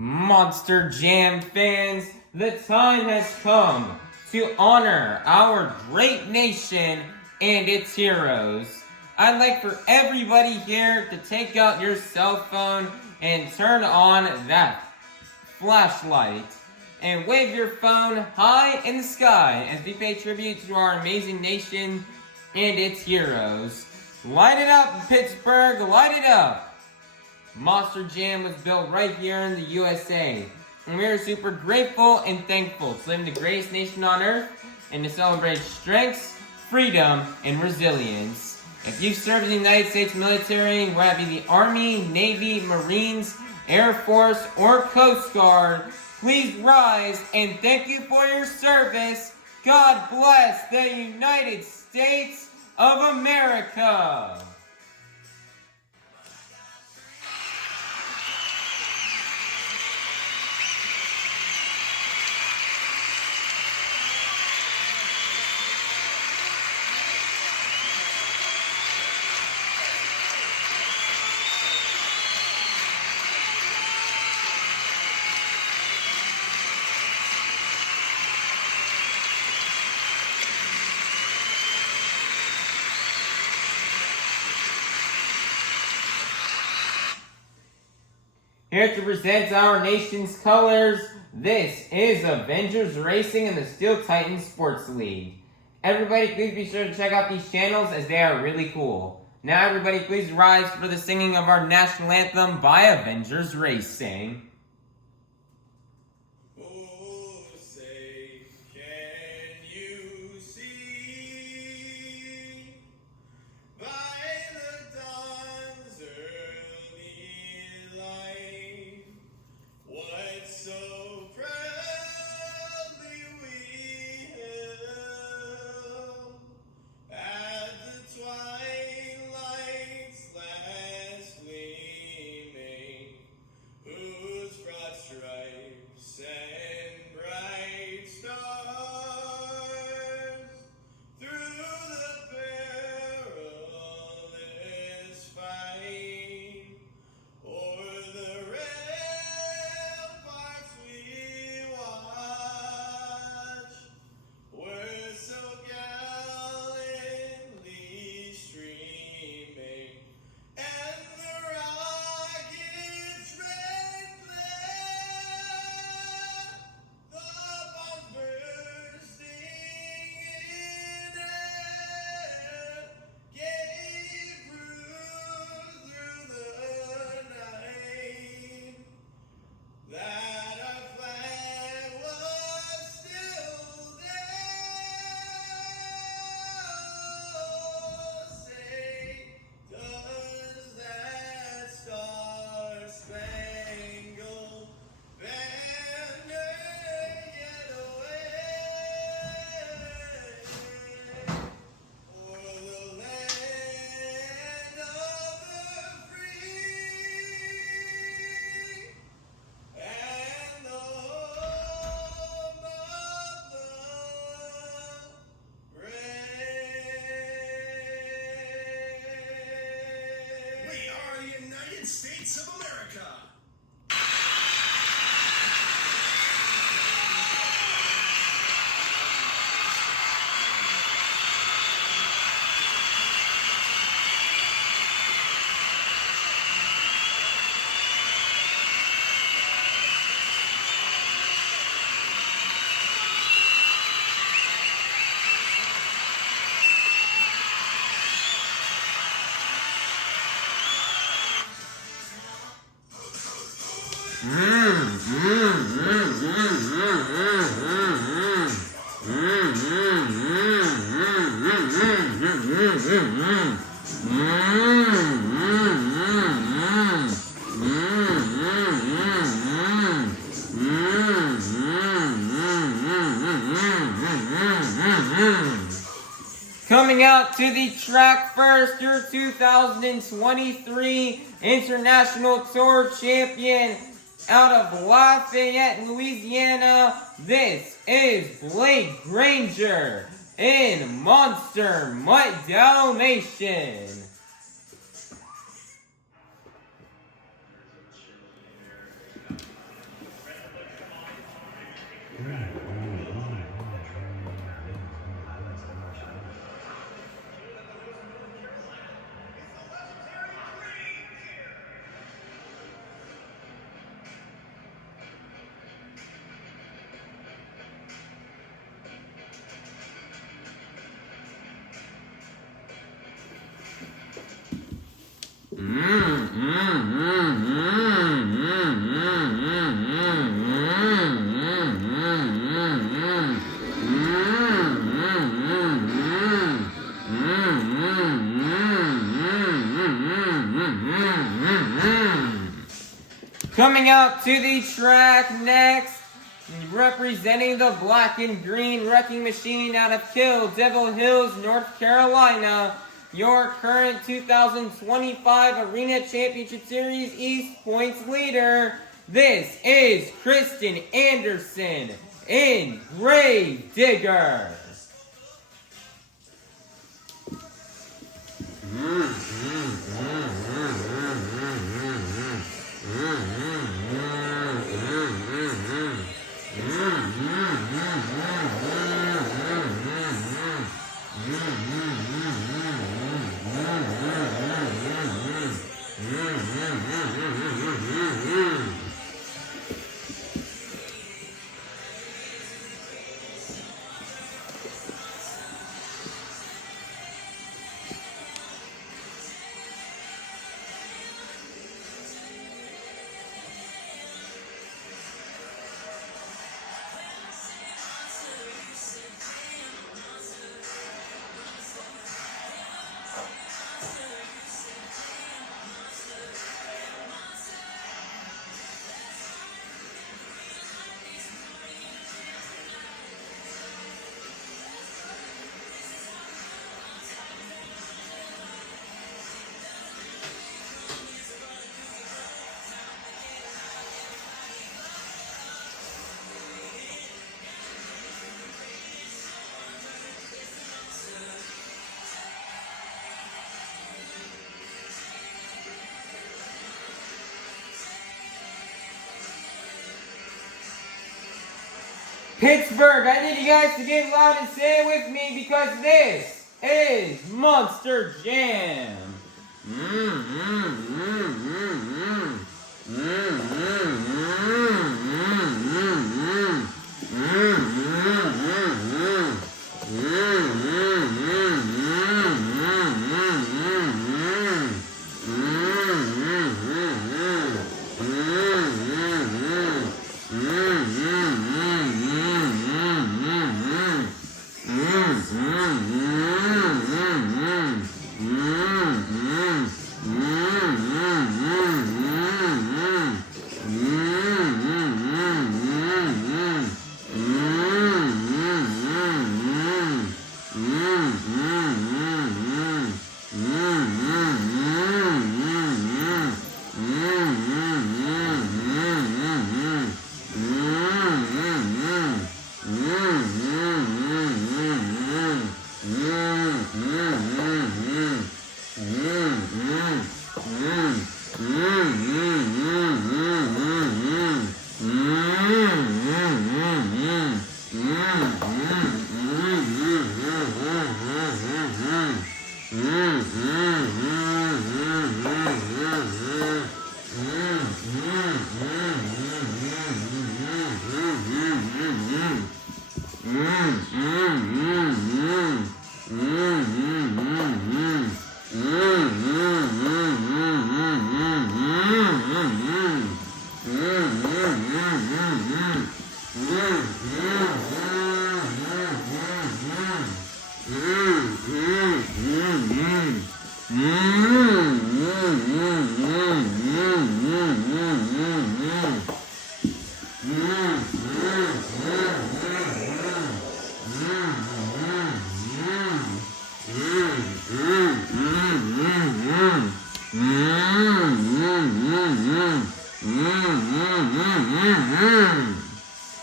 Monster Jam fans, the time has come to honor our great nation and its heroes. I'd like for everybody here to take out your cell phone and turn on that flashlight and wave your phone high in the sky as we pay tribute to our amazing nation and its heroes. Light it up, Pittsburgh, light it up! Monster Jam was built right here in the USA, and we are super grateful and thankful to live in the greatest nation on earth and to celebrate strengths, freedom, and resilience. If you've served in the United States military, whether it be the Army, Navy, Marines, Air Force, or Coast Guard, please rise and thank you for your service. God bless the United States of America. Here to present our nation's colors, this is Avengers Racing in the Steel Titan Sports League. Everybody please be sure to check out these channels as they are really cool. Now everybody please rise for the singing of our national anthem by Avengers Racing. States of America. Coming out to the track first, your 2023 International Tour Champion out of Lafayette, Louisiana, this is Granger in Monster Mutt Dalmatian. Coming out to the track next, representing the black and green wrecking machine out of Kill Devil Hills, North Carolina, your current 2025 Arena Championship Series East points leader. This is Krysten Anderson in Grave Digger. Pittsburgh, I need you guys to get loud and say it with me because this is Monster Jam.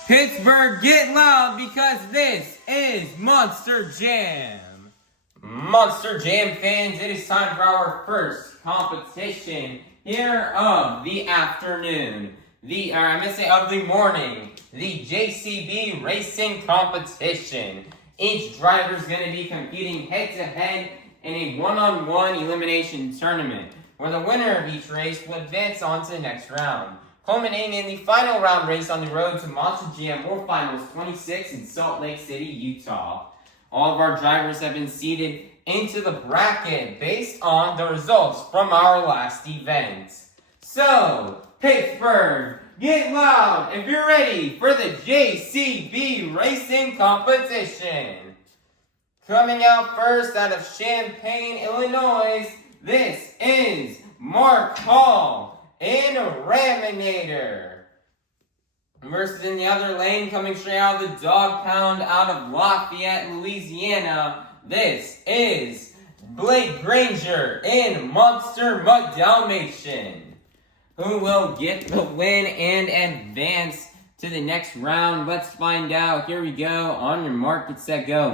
Pittsburgh, get loud because this is Monster Jam. Monster Jam fans, it is time for our first competition here of the afternoon. Of the morning. The JCB Racing Competition. Each driver is going to be competing head-to-head in a one-on-one elimination tournament, where the winner of each race will advance on to the next round, culminating in the final round race on the road to Monster Jam World Finals 26 in Salt Lake City, Utah. All of our drivers have been seeded into the bracket based on the results from our last event. So, Pittsburgh, get loud if you're ready for the JCB racing competition. Coming out first out of Champaign, Illinois, this is Mark Hall in Raminator. Versus in the other lane, coming straight out of the dog pound out of Lafayette, Louisiana, this is Blake Granger in Monster Mutt Dalmatian. Who will get the win and advance to the next round? Let's find out. Here we go. On your mark, get set, go.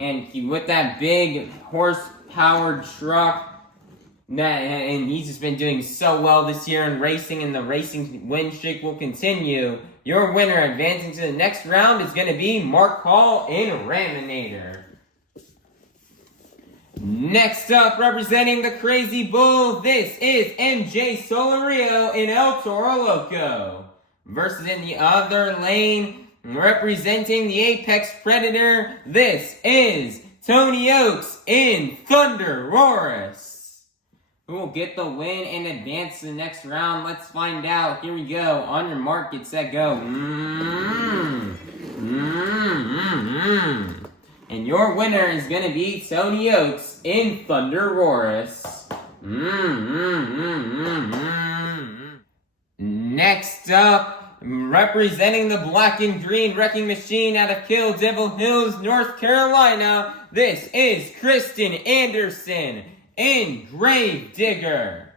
And with that big horse-powered truck, and he's just been doing so well this year in racing, and the racing win streak will continue. Your winner advancing to the next round is going to be Mark Hall in Raminator. Next up, representing the Crazy Bull, this is MJ Solorio in El Toro Loco. Versus in the other lane, representing the Apex Predator, this is Tony Ochs in ThunderROARus. Who will get the win and advance to the next round? Let's find out. Here we go. On your mark, get set, go. And your winner is going to be Tony Ochs in ThunderROARus. Next up, representing the black and green wrecking machine out of Kill Devil Hills, North Carolina, this is Krysten Anderson in Gravedigger.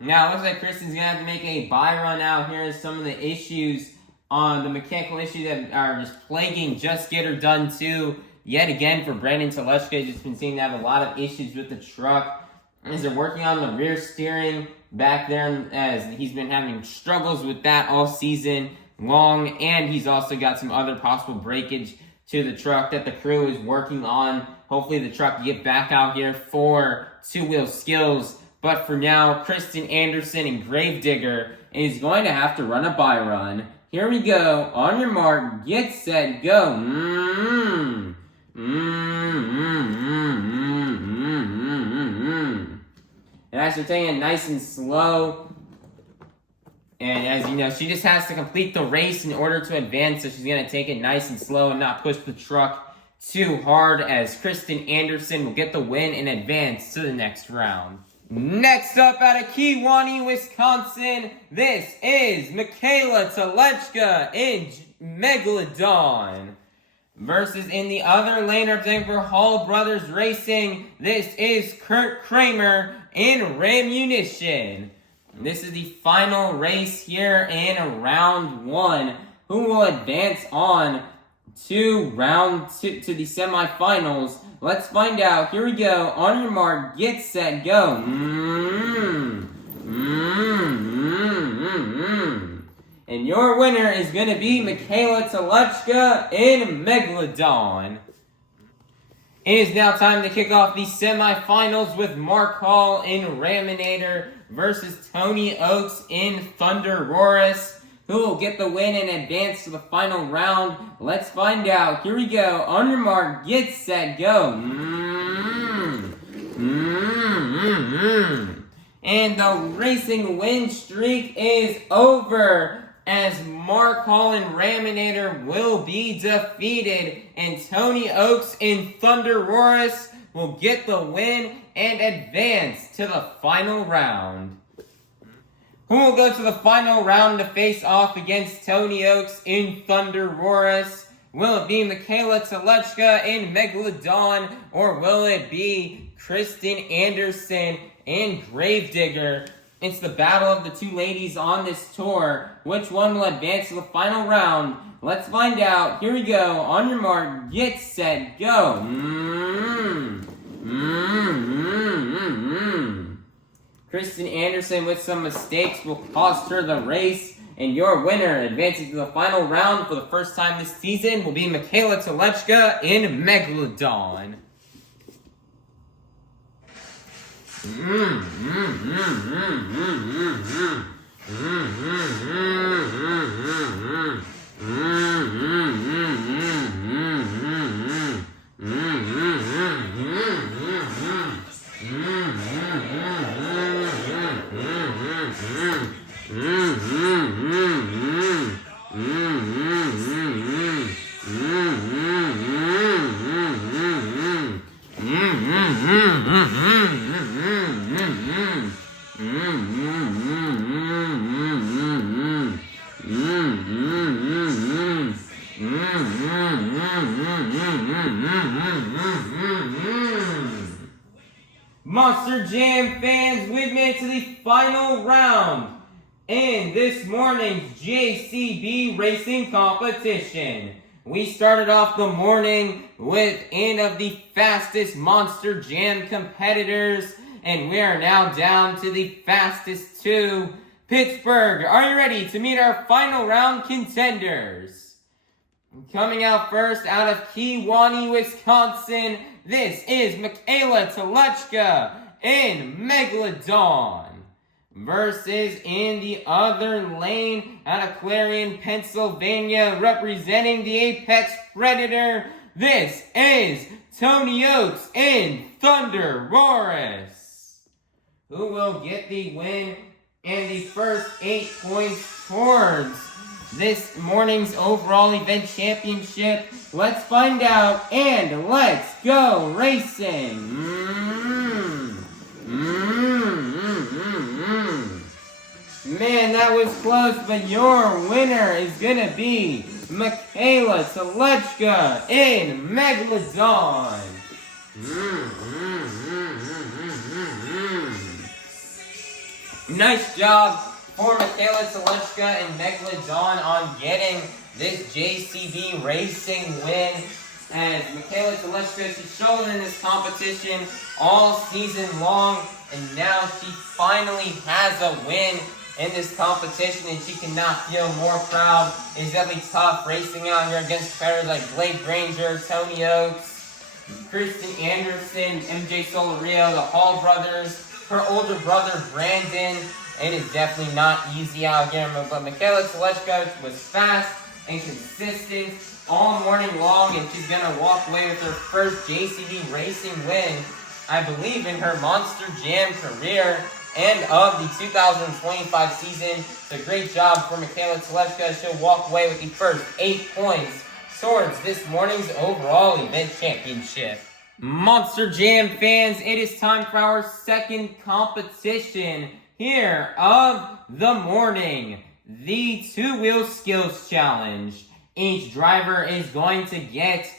Now, it looks like Krysten's going to have to make a buy run out. Here is some of the issues on the mechanical issues that are just plaguing Just Get Her Done 2. Yet again, for Brandan Tulachka, just been seeming to have a lot of issues with the truck. As they're working on the rear steering back there, as he's been having struggles with that all season long. And he's also got some other possible breakage to the truck that the crew is working on. Hopefully the truck can get back out here for two-wheel skills. But for now, Krysten Anderson in Gravedigger is going to have to run a buy run. Here we go. On your mark, get set, go. And as they're taking it nice and slow, and as you know, she just has to complete the race in order to advance, so she's going to take it nice and slow and not push the truck too hard, as Krysten Anderson will get the win and advance to the next round. Next up out of Kewanee, Wisconsin, this is Mikayla Tulachka in Megalodon. Versus in the other lane, representing for Hall Brothers Racing, this is Kraehmer in Rammunition. This is the final race here in round 1. Who will advance on to round 2 to the semifinals? Let's find out. Here we go. On your mark, get set, go. And your winner is going to be Mikayla Tulachka in Megalodon. It is now time to kick off the semifinals with Mark Hall in Raminator versus Tony Ochs in ThunderROARus. Who will get the win and advance to the final round? Let's find out. Here we go. On your mark, get set, go. And the racing win streak is over, as Mark Hall in Raminator will be defeated, and Tony Ochs in ThunderROARus will get the win and advance to the final round. Who will go to the final round to face off against Tony Ochs in ThunderROARus? Will it be Mikayla Tulachka in Megalodon, or will it be Krysten Anderson in Gravedigger? It's the battle of the two ladies on this tour. Which one will advance to the final round? Let's find out. Here we go. On your mark, get set, go. Krysten Anderson with some mistakes will cost her the race. And your winner advancing to the final round for the first time this season will be Mikayla Tulachka in Megalodon. Monster Jam fans, we've made it to the final round in this morning's JCB racing competition. We started off the morning with one of the fastest Monster Jam competitors, and we are now down to the fastest two. Pittsburgh, are you ready to meet our final round contenders? Coming out first out of Kewanee, Wisconsin, this is Mikayla, Tulachka, and Megalodon. Versus in the other lane out of Clarion, Pennsylvania, representing the Apex Predator, this is Tony Ochs and ThunderROARus. Who will get the win and the first 8 points towards this morning's overall event championship? Let's find out, and let's go racing! Man, that was close, but your winner is gonna be Mikayla, Tulachka, and Megalodon. Nice job for Mikayla, Tulachka, and Megalodon on getting this JCB racing win. As Mikayla Tulachka, she's shown in this competition all season long, and now she finally has a win in this competition, and she cannot feel more proud. It's definitely tough racing out here against players like Granger, Tony Ochs, Krysten Anderson, MJ Solorio, the Hall brothers, her older brother Brandan. It is definitely not easy out here, but Mikayla Tulachka was fast and consistent all morning long, and she's gonna walk away with her first JCB racing win, I believe, in her Monster Jam career and of the 2025 season. So great job for Mikayla Tulachka. She'll walk away with the first 8 points towards this morning's overall event championship. Monster Jam fans, it is time for our second competition here of the morning, the two-wheel skills challenge. Each driver is going to get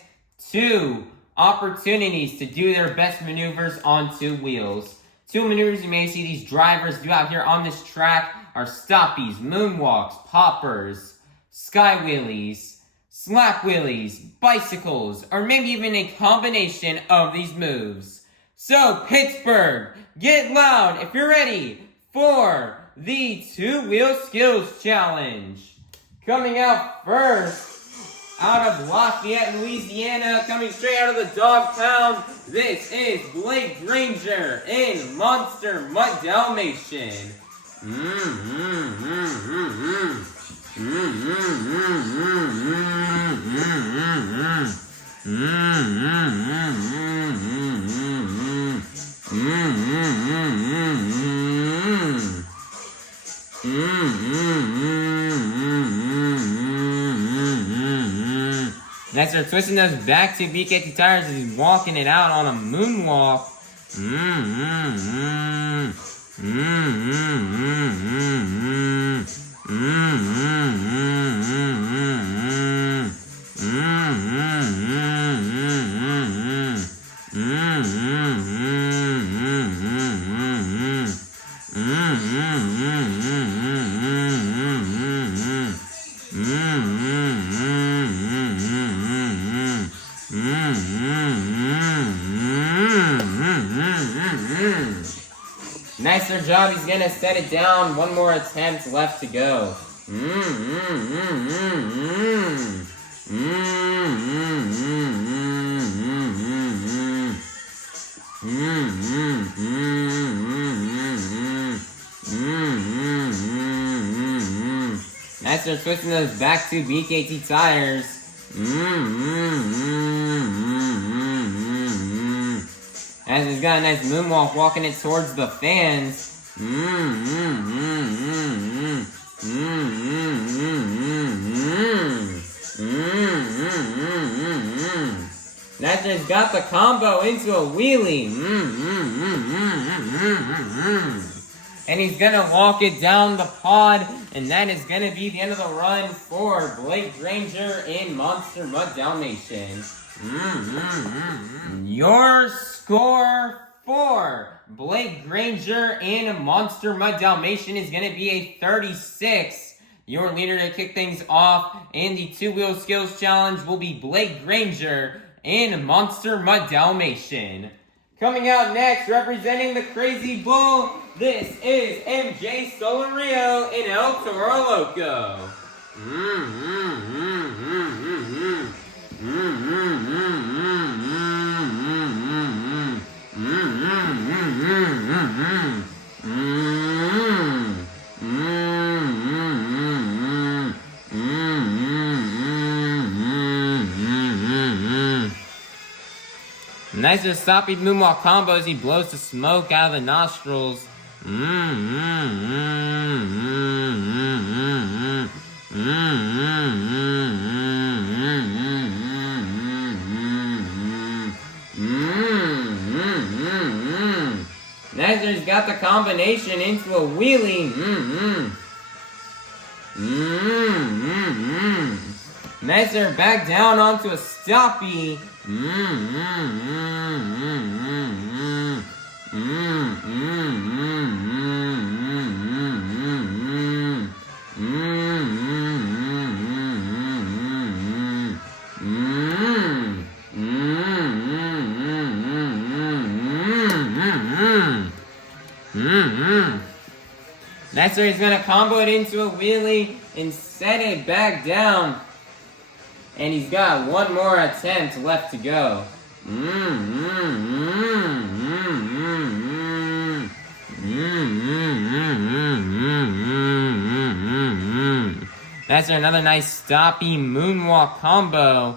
2 opportunities to do their best maneuvers on 2 wheels. 2 maneuvers you may see these drivers do out here on this track are stoppies, moonwalks, poppers, sky wheelies, slap wheelies, bicycles, or maybe even a combination of these moves. So Pittsburgh, get loud if you're ready for the two-wheel skills challenge. Coming out first, out of Lafayette, Louisiana, coming straight out of the dog pound, this is Granger in Monster Mutt Dalmatian. Next, they're twisting those back to BKT tires as he's walking it out on a moonwalk. Nicer job, he's gonna set it down. One more attempt left to go. Nicer twisting those back to BKT tires. As he's got a nice moonwalk, walking it towards the fans. Nicer's got the combo into a wheelie. and he's gonna walk it down the pod, and that is gonna be the end of the run for Blake Granger in Monster Mutt Dalmatian. Your score for Blake Granger in Monster Mutt Dalmatian is gonna be a 36. Your leader to kick things off in the two-wheel skills challenge will be Blake Granger in Monster Mutt Dalmatian. Coming out next, representing the Crazy Bull, this is MJ Solorio in El Toro Loco. Nice Wasabi moonwalk combo as he blows the smoke out of the nostrils. Nazar's got the combination into a wheelie. Nazar back down onto a stoppie. Next, he's gonna combo it into a wheelie and set it back down. And he's got one more attempt left to go. That's another nice stoppy moonwalk combo.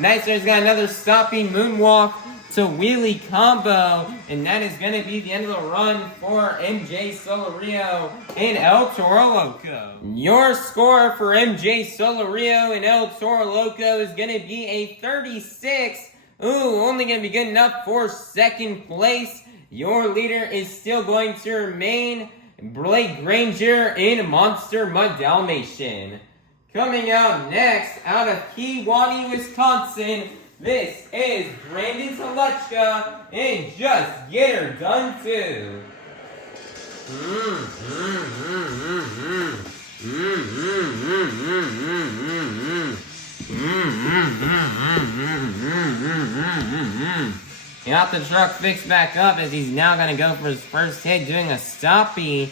Nicer's got another stopping moonwalk to wheelie combo, and that is going to be the end of the run for MJ Solorio in El Toro Loco. Your score for MJ Solorio in El Toro Loco is going to be a 36. Only going to be good enough for second place. Your leader is still going to remain Blake Granger in Monster Mutt Dalmatian. Coming out next, out of Kewaunee, Wisconsin, this is Brandan Tulachka, and Just Get Her Done Too. He got the truck fixed back up as he's now going to go for his first hit, doing a stoppie.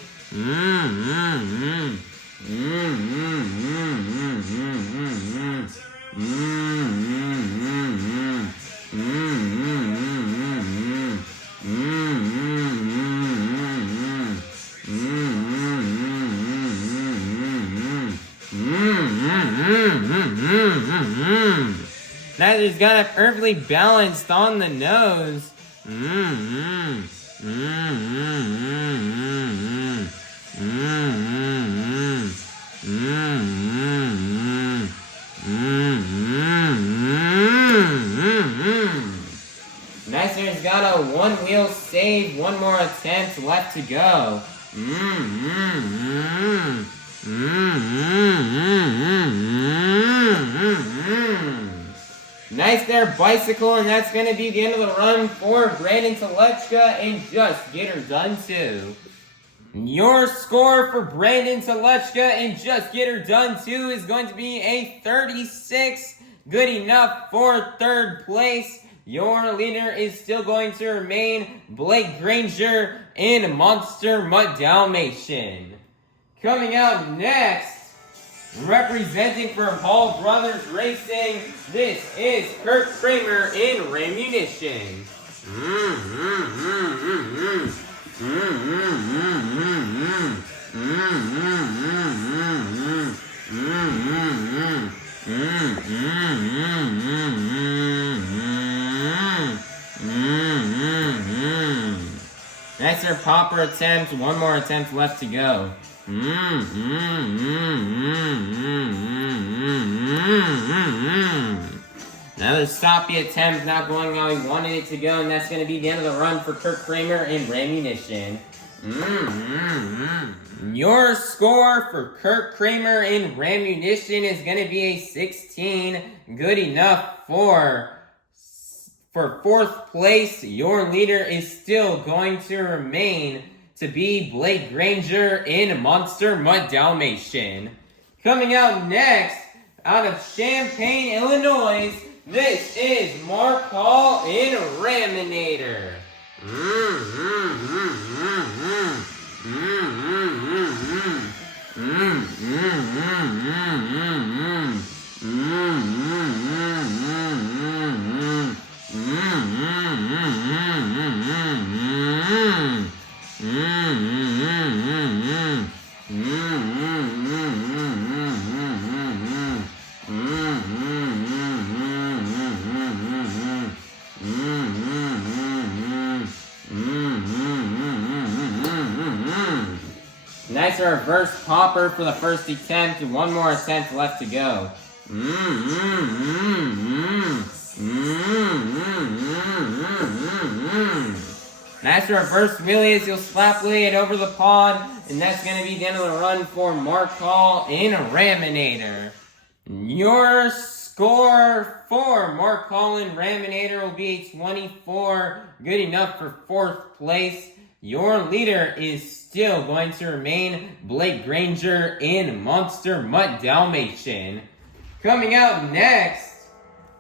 Now he's got it perfectly balanced on the nose. Nicer's got a one wheel save, one more attempt left to go. Nice there, bicycle, and that's going to be the end of the run for Brandan Tulachka and Just Get Her Done Too. Your score for Brandan Tulachka and Just Get Her Done Too is going to be a 36. Good enough for third place. Your leader is still going to remain Blake Granger in Monster Mutt Dalmatian. Coming out next, representing for Hall Brothers Racing, this is Kraehmer in Rammunition. Next, Nicer popper attempt. One more attempt left to go. Another stoppy attempt, not going how he wanted it to go, and that's going to be the end of the run for Kraehmer and Rammunition. Your score for Kraehmer and Rammunition is going to be a 16. Good enough for fourth place. Your leader is still going to remain to be Granger in Monster Mutt Dalmatian. Coming out next, out of Champaign, Illinois, this is Mark Hall in Raminator. Nice reverse popper for the first attempt. One more attempt left to go. Nice reverse wheelie as you'll slap wheelie it over the pond. And that's going to be the end of the run for Mark Hall in Raminator. Your score for Mark Hall in Raminator will be a 24. Good enough for fourth place. Your leader is still going to remain Granger in Monster Mutt Dalmatian. Coming out next,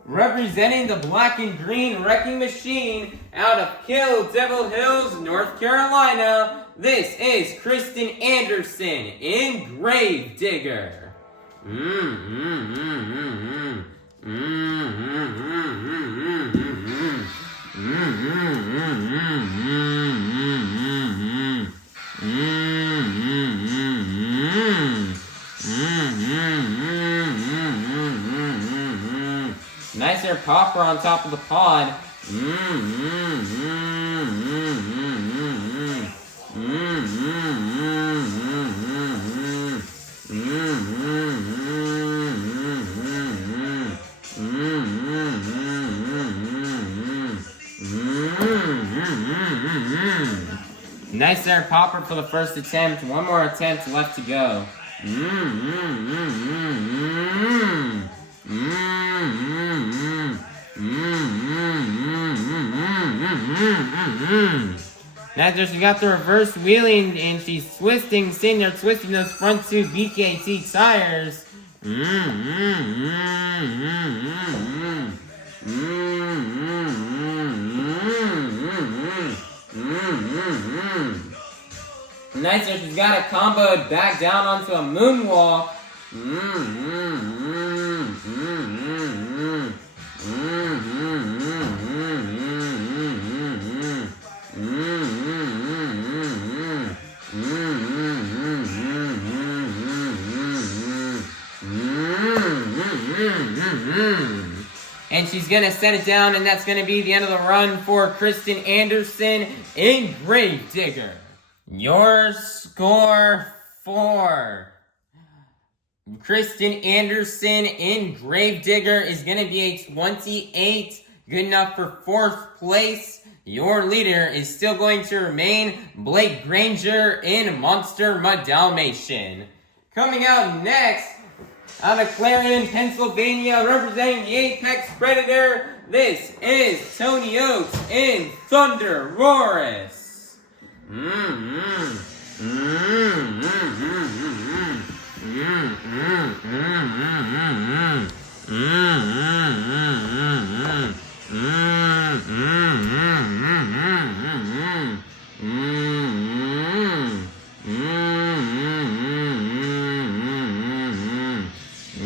representing the black and green wrecking machine out of Kill Devil Hills, North Carolina, this is Krysten Anderson in Gravedigger. Nicer popper on top of the pod. Nice there, popper for the first attempt. One more attempt left to go. Now she got the reverse wheeling and she's twisting, sitting there twisting those front two BKT tires. Nice, she's got it comboed back down onto a moonwalk. And she's gonna set it down, and that's gonna be the end of the run for Krysten Anderson in Gravedigger. Your score for Krysten Anderson in Gravedigger is going to be a 28. Good enough for fourth place. Your leader is still going to remain Granger in Monster Mutt Dalmatian. Coming out next, out of Clarion, Pennsylvania, representing the Apex Predator, this is Tony Ochs in ThunderROARus.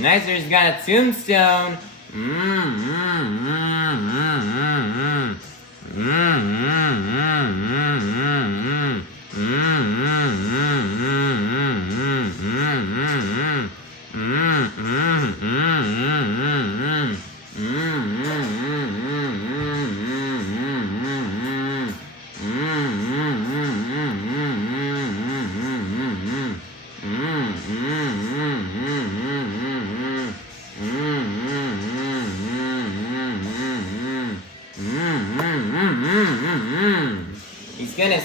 Nicer's got a tombstone.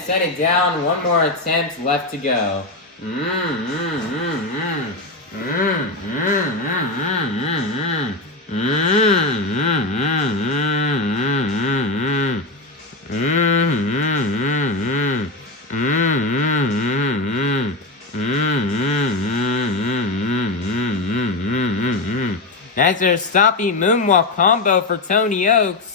set it down. One more attempt left to go. That's our stoppy moonwalk combo for Tony Ochs.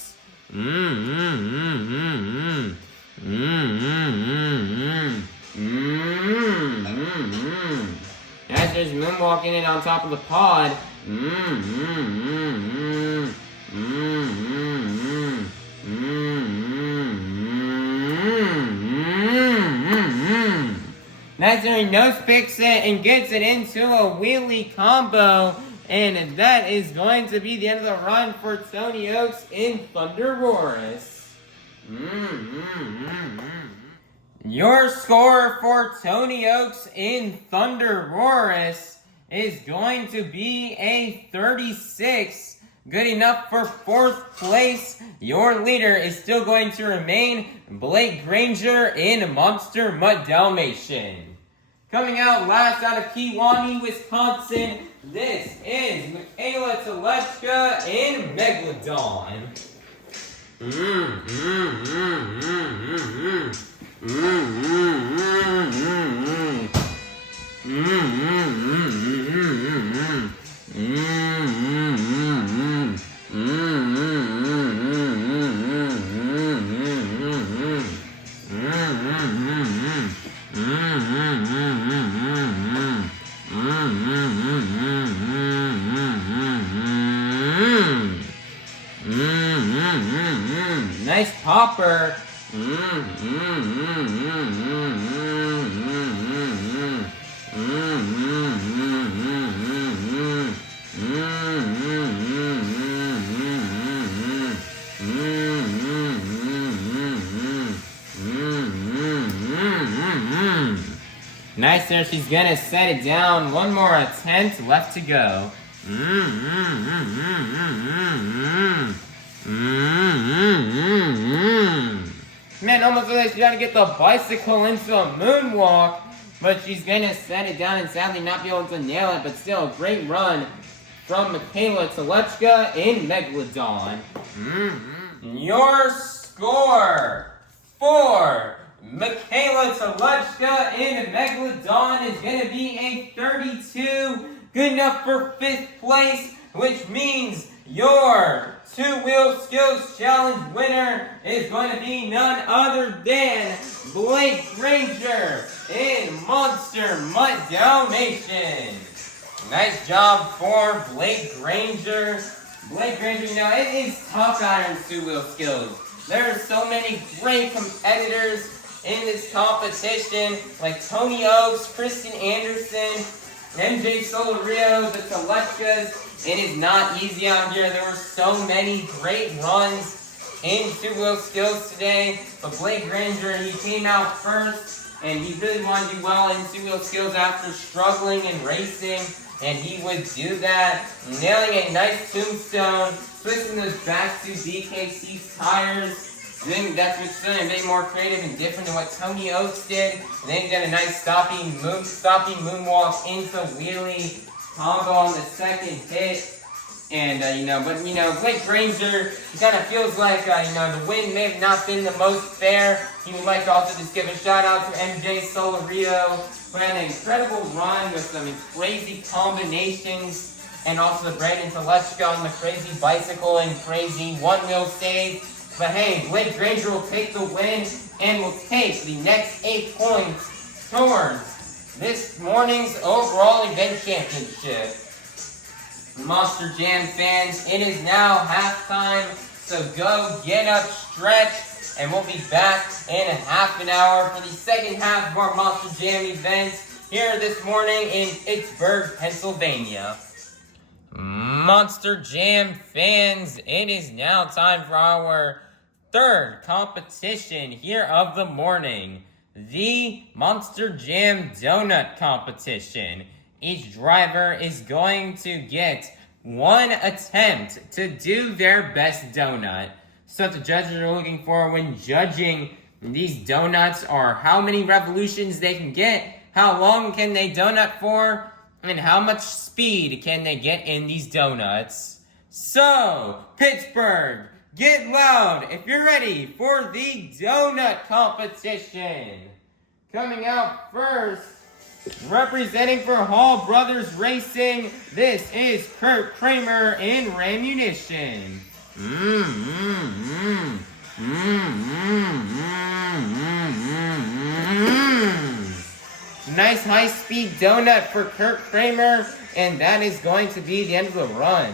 That's just moonwalking it on top of the pod. Nazir nose picks it and gets it into a wheelie combo. And that is going to be the end of the run for Tony Ochs in ThunderROARus. Your score for Tony Ochs in ThunderROARus is going to be a 36. Good enough for 4th place. Your leader is still going to remain Blake Granger in Monster Mutt Dalmatian. Coming out last out of Kewanee, Wisconsin, this is Mikayla Tulachka in Megalodon. Nice popper. Nice there, she's gonna set it down. One more attempt left to go. Man, almost looks like she's gotta get the bicycle into a moonwalk, but she's gonna set it down and sadly not be able to nail it, but still a great run from Mikayla Tulachka in Megalodon. Your score for Mikayla Tulachka in Megalodon is going to be a 32, good enough for 5th place, which means your 2-Wheel Skills Challenge winner is going to be none other than Blake Granger in Monster Mutt Dalmatian. Nice job for Blake Granger. Blake Granger, you know, it is tough iron 2-Wheel Skills. There are so many great competitors in this competition, like Tony Ochs, Krysten Anderson, MJ Solorio, the Tulachkas. It is not easy out here. There were so many great runs in 2-Wheel Skills today, but Blake Granger, he came out first, and he really wanted to do well in 2-Wheel Skills after struggling and racing, and he would do that, nailing a nice tombstone, switching those back to BKC tires. That's what's going to be more creative and different than what Tony Ochs did. And then he did a nice stopping moonwalk into wheelie combo on the second hit. And, Blake Granger, he kind of feels like, the win may have not been the most fair. He would like to also just give a shout out to MJ Solorio, who had an incredible run with some crazy combinations. And also the Brandan Tulachka on the crazy bicycle and crazy 1-wheel save. But hey, Blake Granger will take the win and will take the next 8 points towards this morning's overall event championship. Monster Jam fans, it is now halftime, so go get up, stretch, and we'll be back in a half an hour for the second half of our Monster Jam event here this morning in Pittsburgh, Pennsylvania. Monster Jam fans, it is now time for our third competition here of the morning, the Monster Jam Donut Competition. Each driver is going to get one attempt to do their best donut. So what the judges are looking for when judging These donuts are how many revolutions they can get, how long can they donut for, and how much speed can they get in these donuts. So, Pittsburgh, get loud if you're ready for the donut competition. Coming out first, representing for Hall Brothers Racing, this is Kraehmer in Rammunition. Nice high-speed donut for Kraehmer, and that is going to be the end of the run.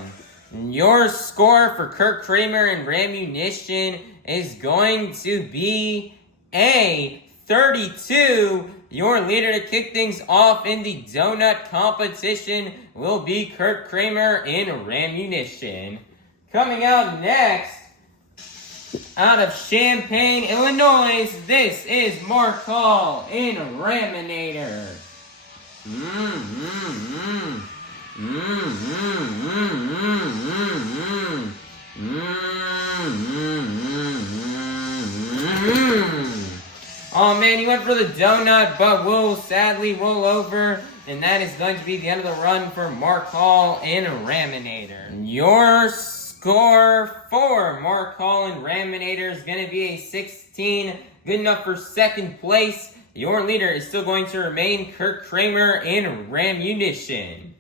Your score for Kraehmer in Rammunition is going to be a 32. Your leader to kick things off in the donut competition will be Kraehmer in Rammunition. Coming out next, out of Champaign, Illinois, this is Mark Hall in Raminator. Oh man, he went for the donut, but will sadly roll over, and that is going to be the end of the run for Mark Hall in Raminator. Your score for Mark Hall in Raminator is going to be a 16, good enough for second place. Your leader is still going to remain Kraehmer in Rammunition.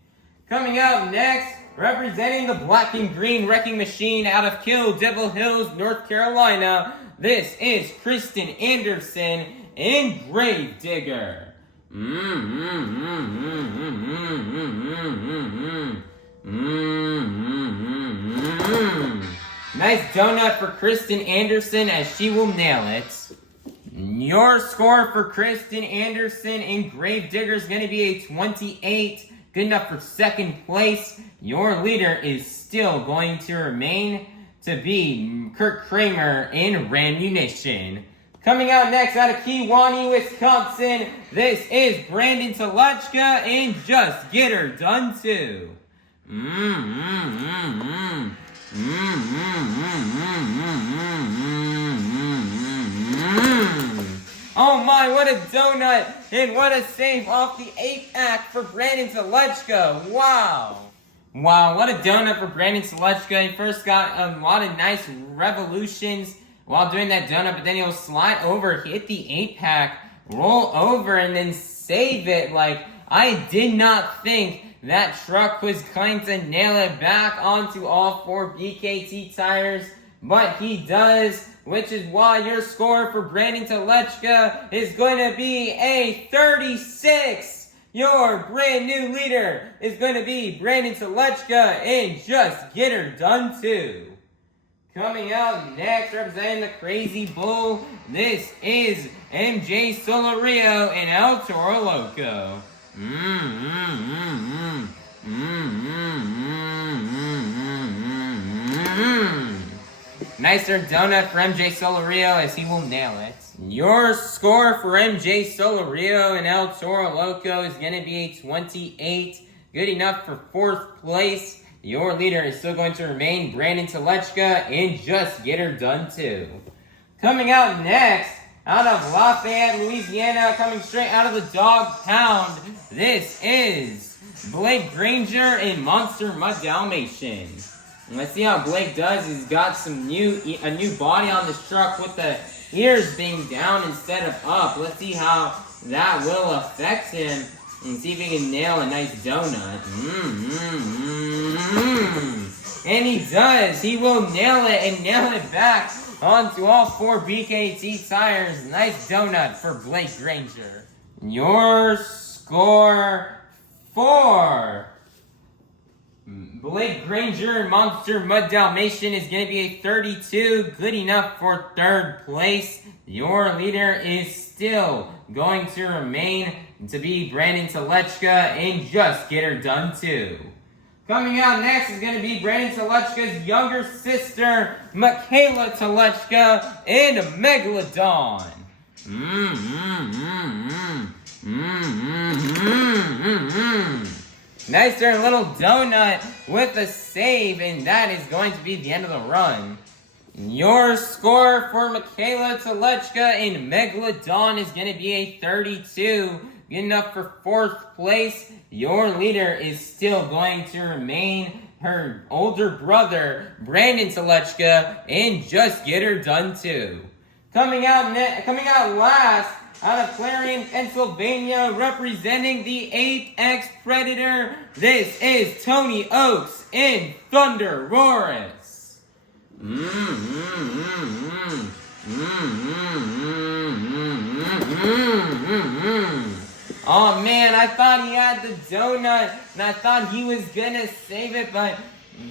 Coming out next, representing the black and green wrecking machine out of Kill Devil Hills, North Carolina, this is Krysten Anderson in Gravedigger. Nice donut for Krysten Anderson as she will nail it. Your score for Krysten Anderson in Gravedigger is going to be a 28. Good enough for second place. Your leader is still going to remain to be Kraehmer in Rammunition. Coming out next out of Kewanee, Wisconsin, this is Brandan Tulachka in Just Get Her Done Too. Oh my, what a donut, and what a save off the 8-pack for Brandan Tulachka. Wow, what a donut for Brandan Tulachka. He first got a lot of nice revolutions while doing that donut, but then he'll slide over, hit the 8-pack, roll over, and then save it. Like, I did not think that truck was going to nail it back onto all 4 BKT tires, but he does, which is why your score for Brandan Tulachka is going to be a 36. Your brand new leader is going to be Brandan Tulachka and Just Get Her Done Too. Coming out next, representing the Crazy Bull, this is MJ Solorio and El Toro Loco. Nicer donut for MJ Solorio as he will nail it. Your score for MJ Solorio and El Toro Loco is going to be a 28. Good enough for fourth place. Your leader is still going to remain Brandan Tulachka and Just Get Her Done Too. Coming out next, out of Lafayette, Louisiana, coming straight out of the dog pound, this is Blake Granger and Monster Mutt Dalmatian. And let's see how Blake does. He's got a new body on this truck with the ears being down instead of up. Let's see how that will affect him and see if he can nail a nice donut. And he does. He will nail it and nail it back onto all 4 BKT tires. Nice donut for Blake Granger. Your score for Blake Granger and Monster Mutt Dalmatian is going to be a 32. Good enough for third place. Your leader is still going to remain to be Brandan Tulachka and Just Get Her Done Too. Coming out next is going to be Brandan Tulachka's younger sister, Mikayla Tulachka, and Megalodon. Nicer little donut with a save, and that is going to be the end of the run. Your score for Mikayla, Tulachka, and Megalodon is going to be a 32. Good enough for 4th place. Your leader is still going to remain her older brother, Brandan Tulachka, and Just Get Her Done Too. Coming out last, out of Clarion, Pennsylvania, representing the Apex Predator, this is Tony Ochs and ThunderROARus. Oh man, I thought he had the donut, and I thought he was gonna save it, but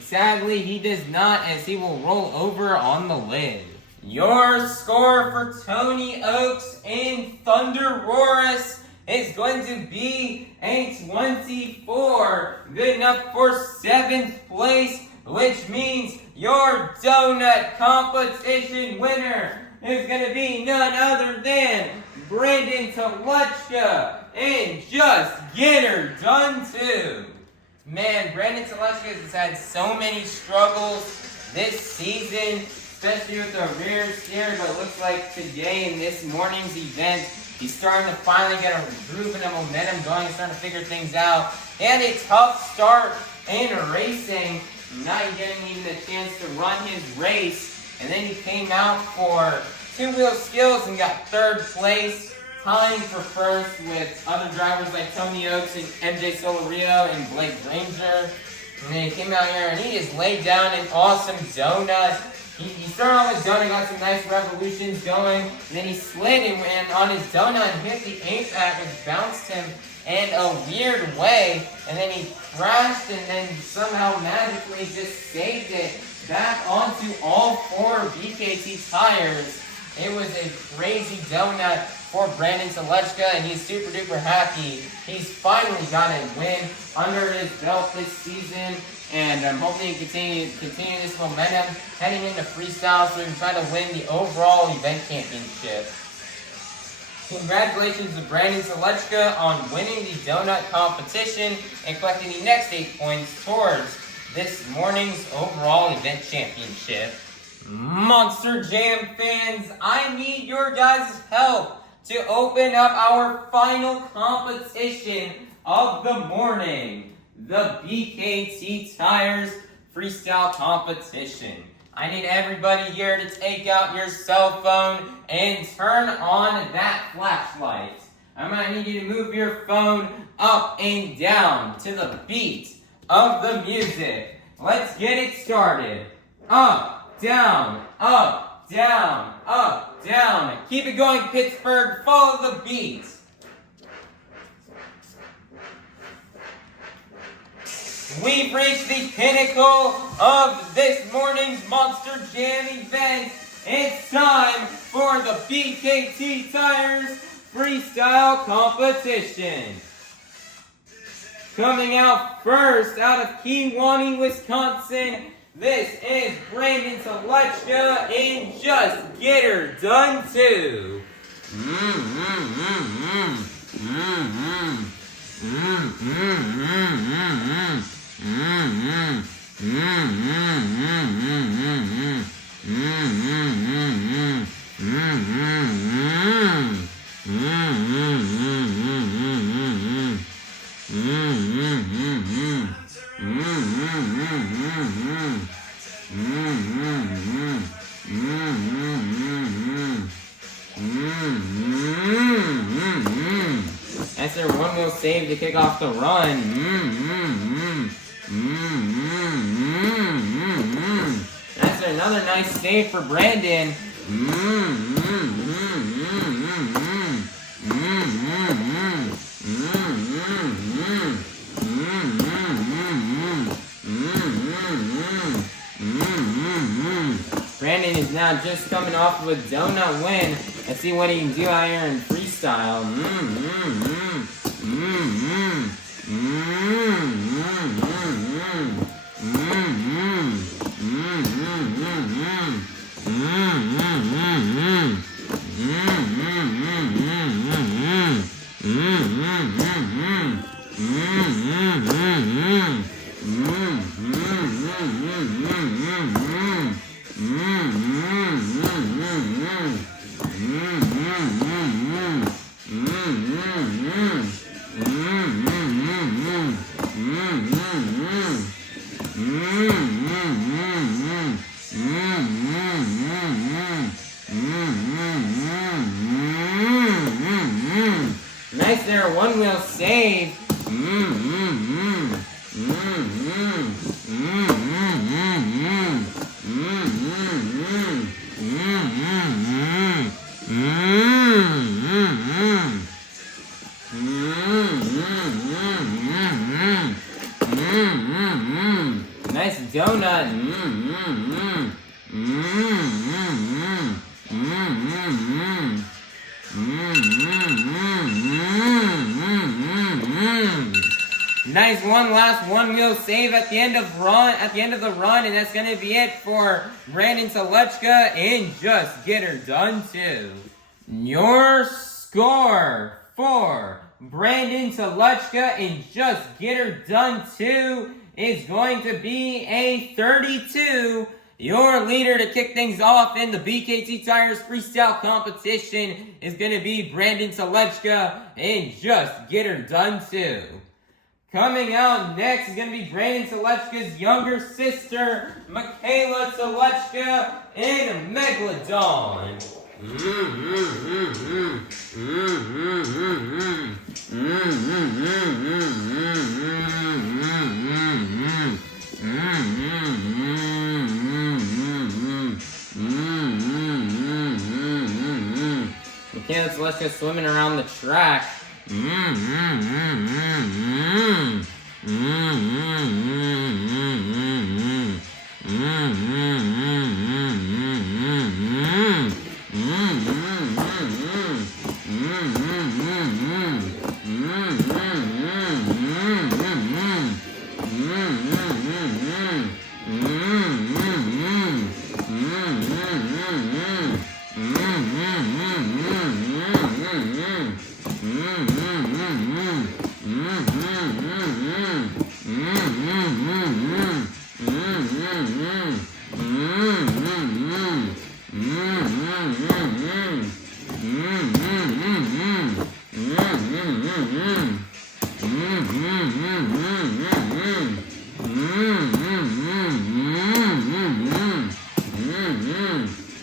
sadly he does not, as he will roll over on the lid. Your score for Tony Ochs and ThunderROARus is going to be a 24. Good enough for 7th place, which means your donut competition winner is going to be none other than Brandan Tulachka and Just Get Her Done Too. Man, Brandan Tulachka has had so many struggles this season, especially with the rear steer, but it looks like today in this morning's event, he's starting to finally get a groove and a momentum going, starting to figure things out. He had a tough start in racing, not getting even a chance to run his race, and then he came out for 2-wheel skills and got 3rd place, tying for 1st with other drivers like Tony Ochs and MJ Solorio and Blake Granger. And then he came out here and he just laid down an awesome donut. He started off with donut, got some nice revolutions going, and then he slid and ran on his donut and hit the apex, which bounced him in a weird way, and then he crashed and then somehow magically just saved it back onto all 4 BKT tires. It was a crazy donut for Brandan Tulachka, and he's super duper happy. He's finally got a win under his belt this season, and I'm hoping he can continue this momentum heading into Freestyle so we can try to win the overall event championship. Congratulations to Brandan Tulachka on winning the donut competition and collecting the next 8 points towards this morning's overall event championship. Monster Jam fans, I need your guys' help to open up our final competition of the morning, the BKT Tires Freestyle Competition. I need everybody here to take out your cell phone and turn on that flashlight. I'm going to need you to move your phone up and down to the beat of the music. Let's get it started. Up, down, up, down, up, down. Keep it going, Pittsburgh. Follow the beat. We've reached the pinnacle of this morning's Monster Jam event. It's time for the BKT Tires Freestyle Competition. Coming out first, out of Kewanee, Wisconsin, this is Brandan Tulachka and Just Get Her Done Too. That's their one-wheel save to kick off the run. That's another nice save for Brandan. Brandan is now just coming off of a donut win. Let's see what he can do out here in freestyle. Nice there, one wheel save. Nice donut. Nice last one wheel save at the end of the run, and that's gonna be it for Brandan Tulachka and Just Get Her Done Too. Your score for Brandan Tulachka and Just Get Her Done Too is going to be a 32. Your leader to kick things off in the BKT Tires Freestyle competition is going to be Brandan Tulachka and Just Get Her Done Too. Coming out next is going to be Brandan Tulachka's younger sister, Mikayla Tulachka and Megalodon. Mikayla Tulachka swimming around the track.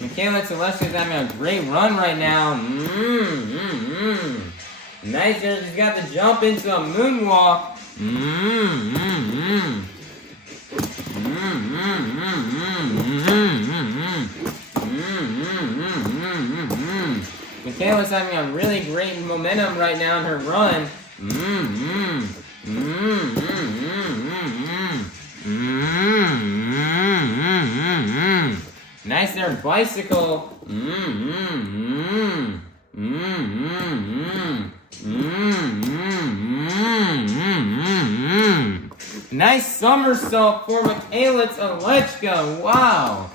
Mikayla Tulachka's having a great run right now. Nice there, she's got the jump into a moonwalk. Mikayla's having a really great momentum right now in her run. Nice there, bicycle. Nice somersault for Mikayla Tulachka. Wow.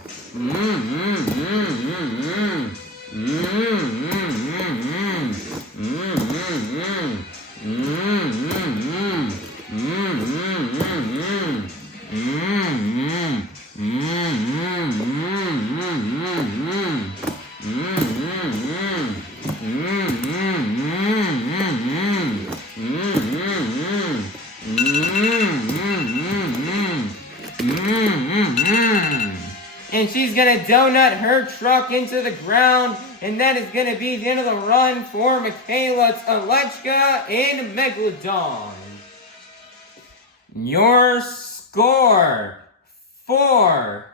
And she's going to donut her truck into the ground. And that is going to be the end of the run for Mikayla Tulachka and Megalodon. Your score for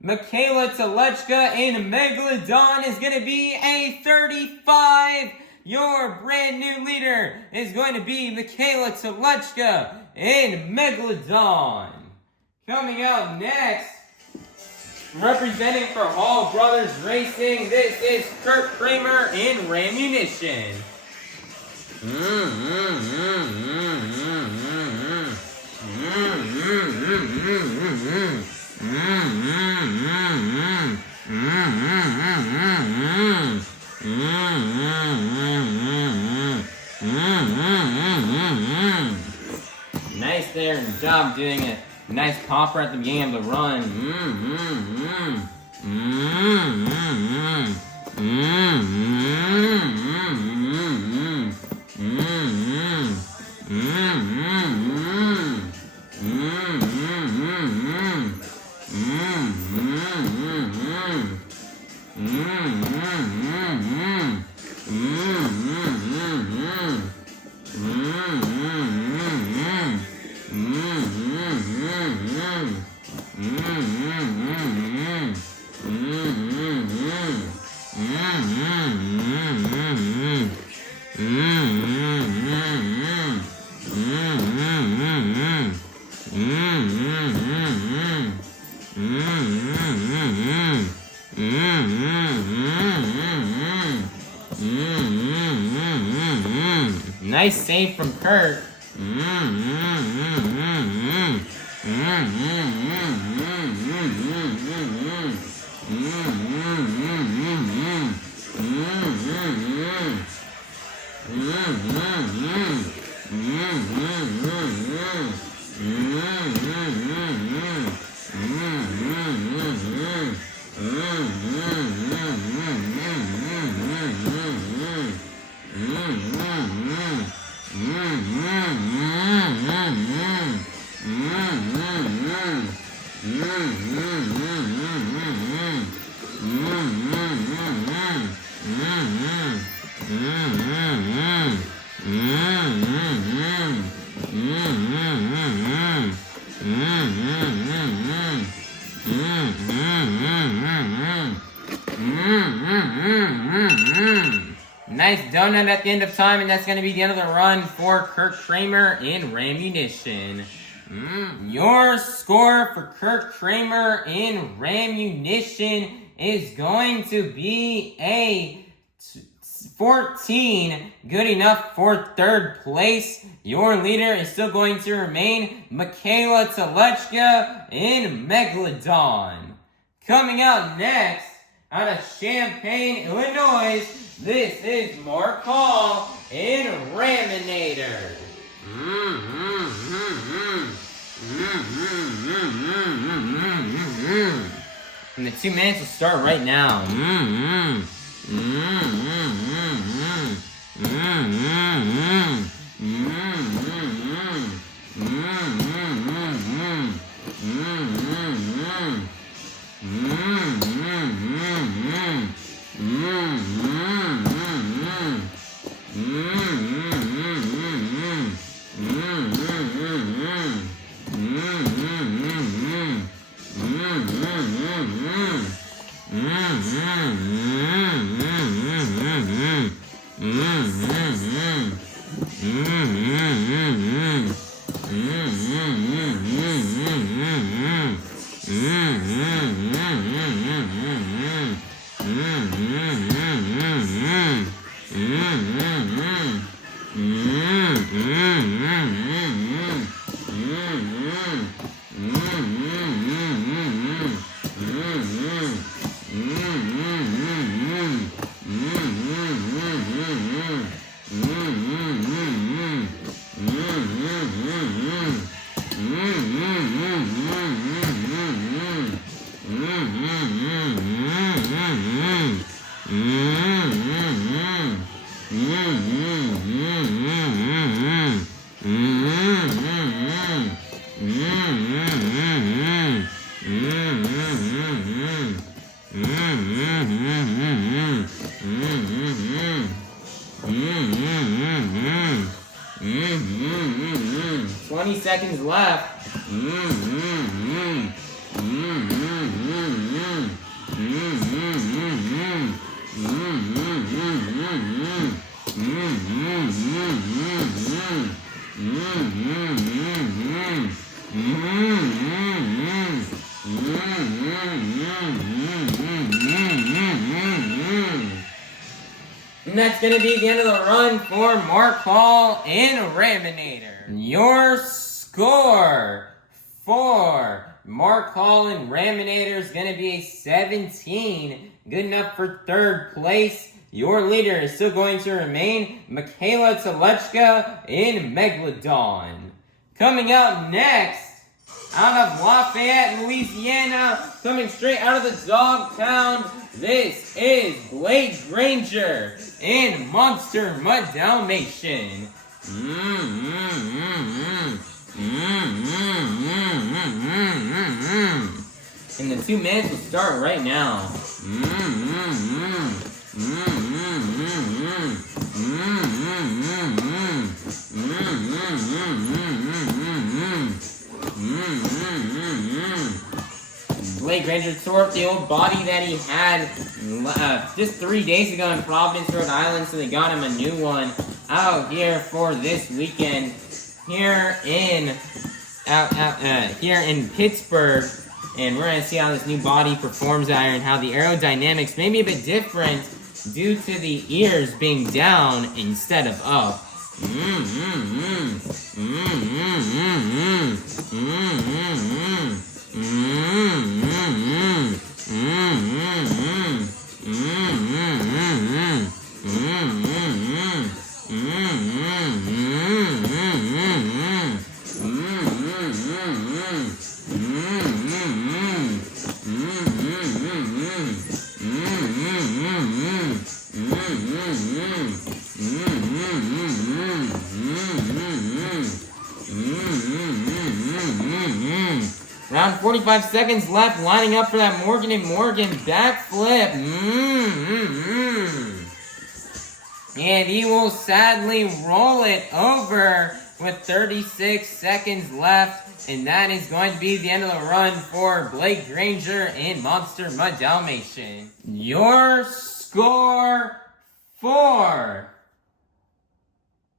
Mikayla Tulachka and Megalodon is going to be a 35. Your brand new leader is going to be Mikayla Tulachka and Megalodon. Coming out next, representing for Hall Brothers Racing, this is Kraehmer and Rammunition. Nice there, job doing it. Nice popper at the beginning of the run. Nice save from Kurt. Nice donut at the end of time, and that's going to be the end of the run for Kraehmer in Rammunition. Your score for Kraehmer in Rammunition is going to be a 14, good enough for third place. Your leader is still going to remain Mikayla Tulachka in Megalodon. Coming out next, out of Champaign, Illinois, this is Mark Hall in Raminator. And the 2 minutes will start right now. Seconds left. And that's going to be the end of the run for Mark Hall in Raminator. Your score for Mark Hall in Raminator is going to be a 17. Good enough for third place. Your leader is still going to remain Mikayla Tulachka in Megalodon. Coming out next, out of Lafayette, Louisiana, coming straight out of the dog pound, this is Granger in Monster Mutt Dalmatian. And the 2 minutes will start right now. Granger tore up the old body that he had just 3 days ago in Providence, Rhode Island, so they got him a new one out here for this weekend here in Pittsburgh. And we're going to see how this new body performs out here and how the aerodynamics may be a bit different due to the ears being down instead of up. Around 45 seconds left, lining up for that Morgan & Morgan backflip. And he will sadly roll it over with 36 seconds left. And that is going to be the end of the run for Blake Granger and Monster Mutt Dalmatian. Your score for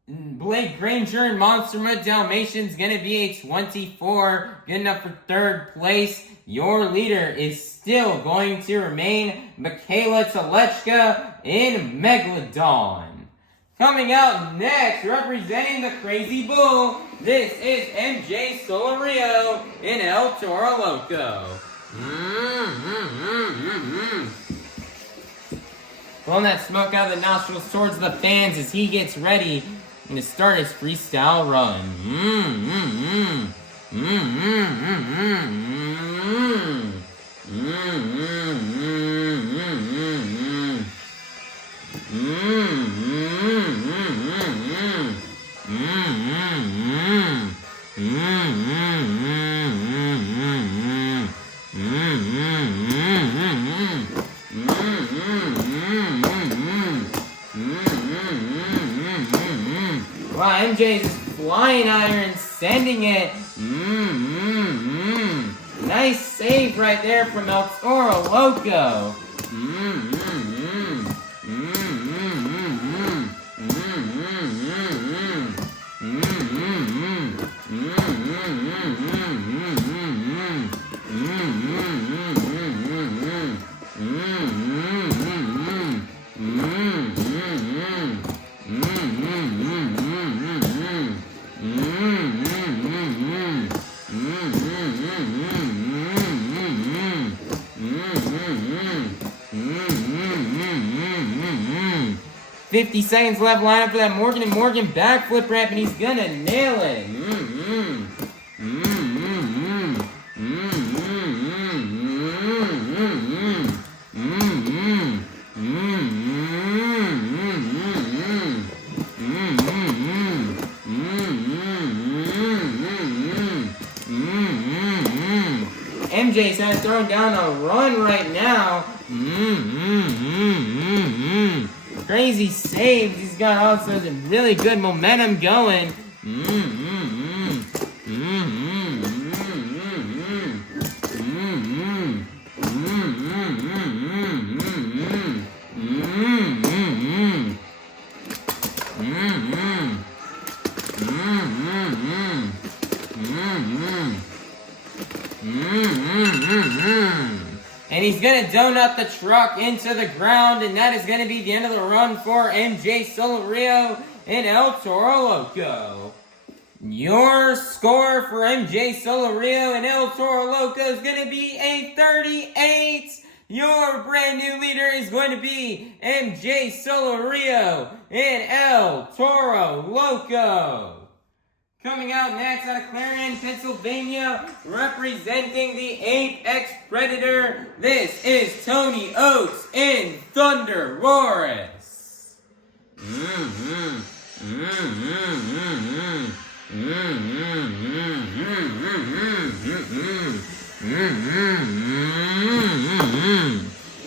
Blake Granger and Monster Mutt Dalmatian is going to be a 24. Good enough for third place. Your leader is still going to remain Mikayla, Tulachka, and Megalodon. Coming out next, representing the Crazy Bull, this is MJ Solorio and El Toro Loco. Blowing that smoke out of the nostrils towards the fans as he gets ready to start his freestyle run. Wow, MJ's flying out here and sending it. Nice save right there from El Toro Loco. $50 seconds left, line up for that Morgan & Morgan backflip ramp, and he's gonna nail it. MJ's kind of throwing down a run right now. Crazy saves. He's got all sorts of really good momentum going. And he's going to donut the truck into the ground, and that is going to be the end of the run for MJ Solorio and El Toro Loco. Your score for MJ Solorio and El Toro Loco is going to be a 38. Your brand new leader is going to be MJ Solorio and El Toro Loco. Coming out next out of Clarion, Pennsylvania, representing the Apex Predator, this is Tony Ochs and ThunderROARus.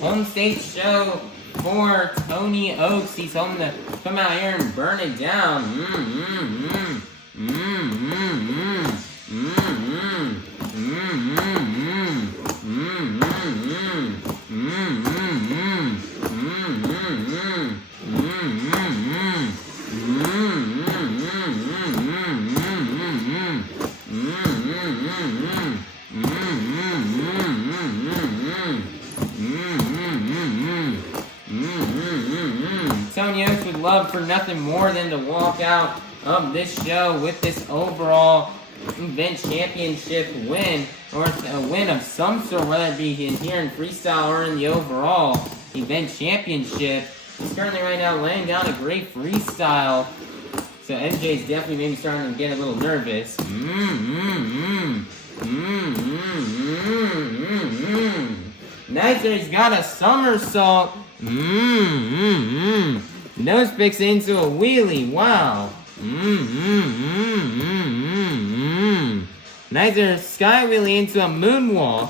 Home state show for Tony Ochs. He's home to come out here and burn it down. Tony Ochs would love for nothing more than to walk out of this show with this overall event championship win, or a win of some sort, whether it be here in freestyle or in the overall event championship. He's currently right now laying down a great freestyle. So MJ's definitely maybe starting to get a little nervous. Nice there, he's got a somersault. Nose picks into a wheelie, wow. Nice there, sky wheelie into a moonwalk.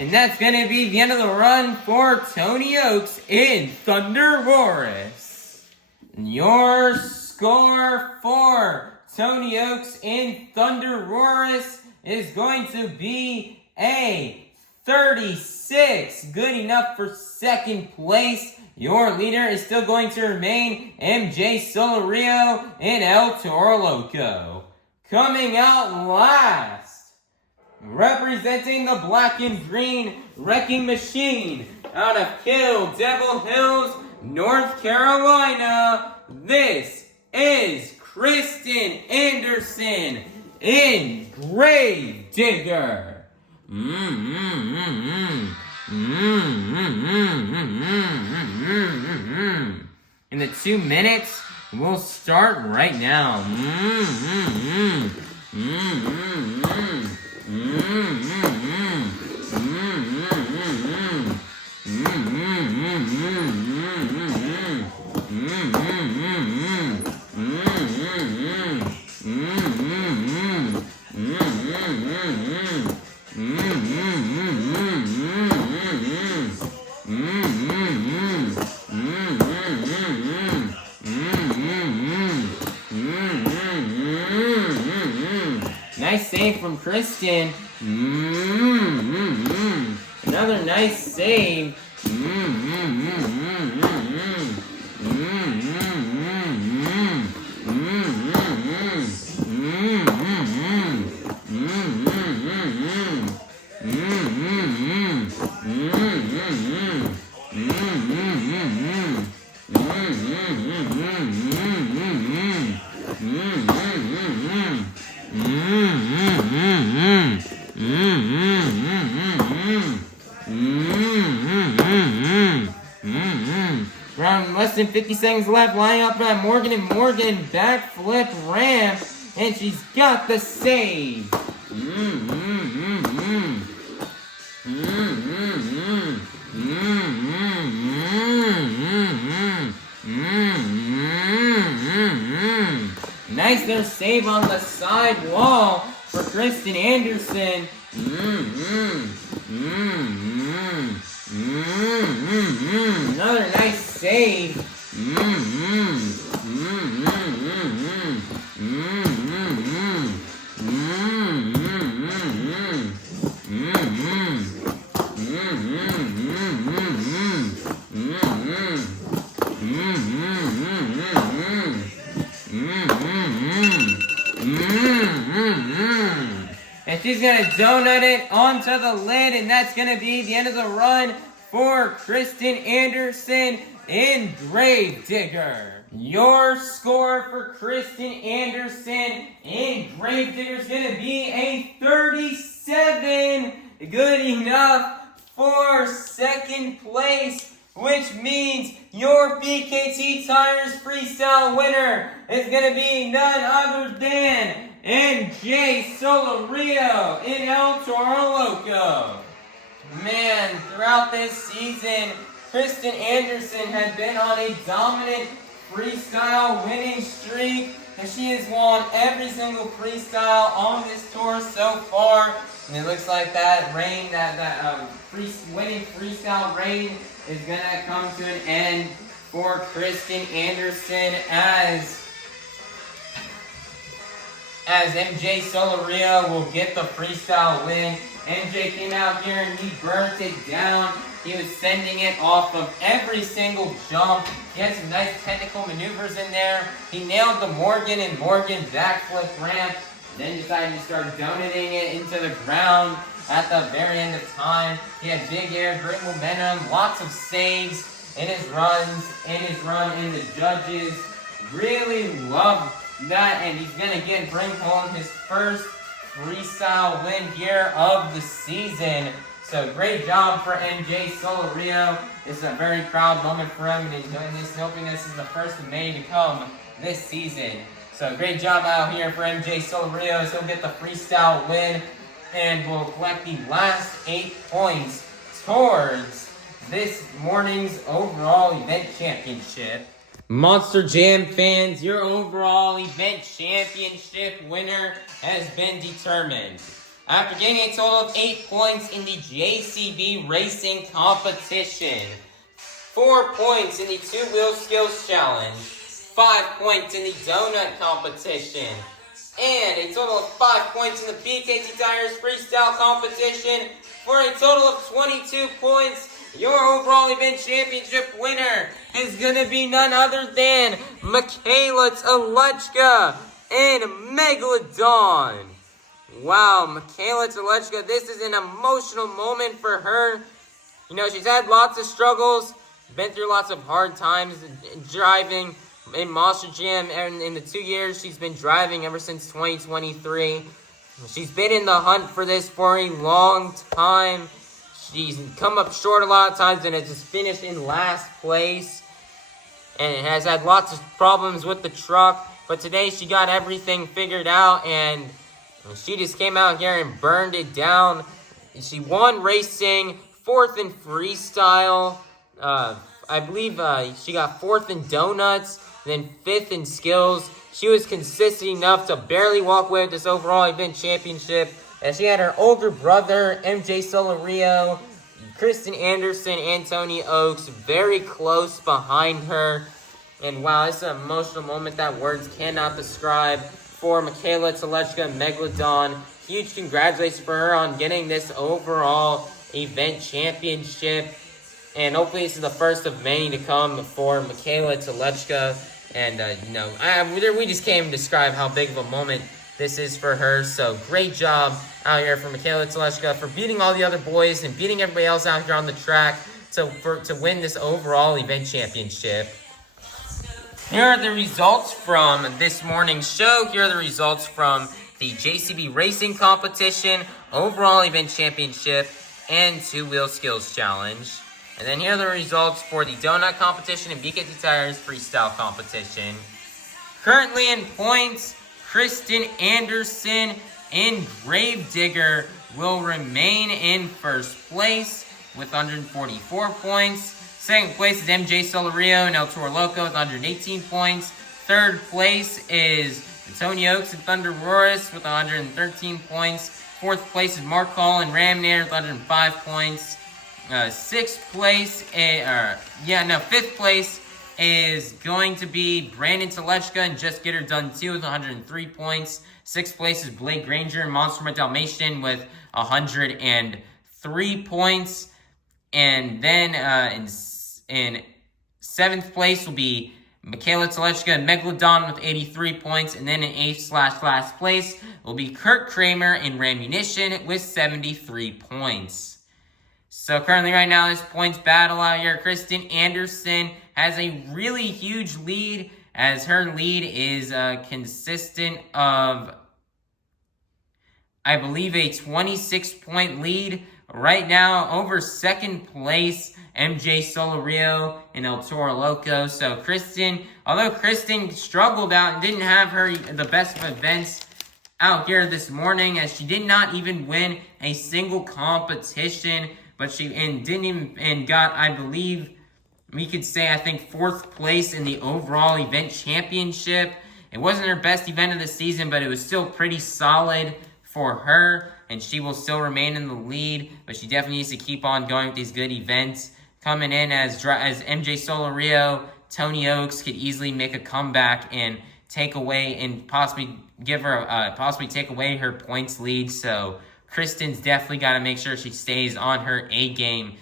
And that's going to be the end of the run for Tony Ochs in ThunderROARus. Your score for Tony Ochs in ThunderROARus is going to be a 36. Good enough for second place. Your leader is still going to remain MJ Solorio and El Toro Loco. Coming out last, representing the black and green wrecking machine out of Kill Devil Hills, North Carolina, this is Krysten Anderson in Grave Digger. And the 2 minutes will start right now. Nice save from Krysten. Another nice save. Around less than 50 seconds left, lining up by Morgan and Morgan, backflip ramp, and she's got the save. Nice there save on the side wall for Krysten Anderson. Another nice save. And she's going to donut it onto the lid, and that's going to be the end of the run for Krysten Anderson in Grave Digger. Your score for Krysten Anderson in Grave Digger is going to be a 37. Good enough for second place, which means your BKT Tires Freestyle winner is going to be none other than MJ Solorio in El Toro Loco. Man, throughout this season, Krysten Anderson had been on a dominant freestyle winning streak, and she has won every single freestyle on this tour so far. And it looks like that reign, winning freestyle reign, is gonna come to an end for Krysten Anderson as MJ Solorio will get the freestyle win. MJ came out here and he burnt it down. He was sending it off of every single jump. He had some nice technical maneuvers in there. He nailed the Morgan and Morgan backflip ramp. Then decided to start donating it into the ground at the very end of time. He had big air, great momentum, lots of saves in his runs, in the judges. Really loved that, and he's gonna bring home his first freestyle win here of the season. So great job for MJ Solorio. It's a very proud moment for him, and he's doing this, hoping this is the first of many to come this season. So great job out here for MJ Solorio as he'll get the freestyle win and will collect the last 8 points towards this morning's overall event championship. Monster Jam fans, your overall event championship winner has been determined. After getting a total of 8 points in the JCB Racing competition, 4 points in the 2-wheel skills challenge, 5 points in the donut competition, and a total of 5 points in the BKT Tires freestyle competition, for a total of 22 points. Your overall event championship winner is going to be none other than Mikayla, Tulachka, and Megalodon. Wow, Mikayla, Tulachka, this is an emotional moment for her. You know, she's had lots of struggles, been through lots of hard times driving in Monster Jam, and in the 2 years she's been driving ever since 2023. She's been in the hunt for this for a long time. She's come up short a lot of times and has just finished in last place. And has had lots of problems with the truck. But today she got everything figured out and she just came out here and burned it down. She won racing, 4th in freestyle. I believe she got 4th in donuts, then 5th in skills. She was consistent enough to barely walk away with this overall event championship. And she had her older brother, MJ Solorio, Krysten Anderson, Anthony Ochs, very close behind her. And wow, it's an emotional moment that words cannot describe for Mikayla, Tulachka, and Megalodon. Huge congratulations for her on getting this overall event championship. And hopefully this is the first of many to come for Mikayla, Tulachka. And, we just can't even describe how big of a moment this is for her. So great job out here for Mikayla, Tulachka for beating all the other boys and beating everybody else out here on the track to win this overall event championship. Here are the results from this morning's show. Here are the results from the JCB Racing competition, overall event championship, and 2-wheel skills challenge. And then here are the results for the donut competition and BKT Tires freestyle competition. Currently in points, Krysten Anderson and Gravedigger will remain in first place with 144 points. Second place is MJ Solorio and El Toro Loco with 118 points. Third place is Tony Ochs and ThunderROARus with 113 points. Fourth place is Mark Hall and Raminator with 105 points. Fifth place is going to be Brandan Tulachka and Just Get Her Done 2 with 103 points. Sixth place is Granger and Monster Dalmatian with 103 points. And then in seventh place will be Mikayla, Tulachka, and Megalodon with 83 points. And then in eighth/last place will be Kraehmer and Rammunition with 73 points. So currently right now, this points battle out here, Krysten Anderson has a really huge lead, as her lead is consistent of, I believe, a 26-point lead right now over second place, MJ Solorio and El Toro Loco. So Krysten, although Krysten struggled out and didn't have the best of events out here this morning, as she did not even win a single competition, but she got, I believe, we could say, I think, 4th place in the overall event championship. It wasn't her best event of the season, but it was still pretty solid for her, and she will still remain in the lead, but she definitely needs to keep on going with these good events. Coming in as MJ Solorio, Tony Ochs could easily make a comeback and take away and possibly take away her points lead. So Krysten's definitely got to make sure she stays on her A game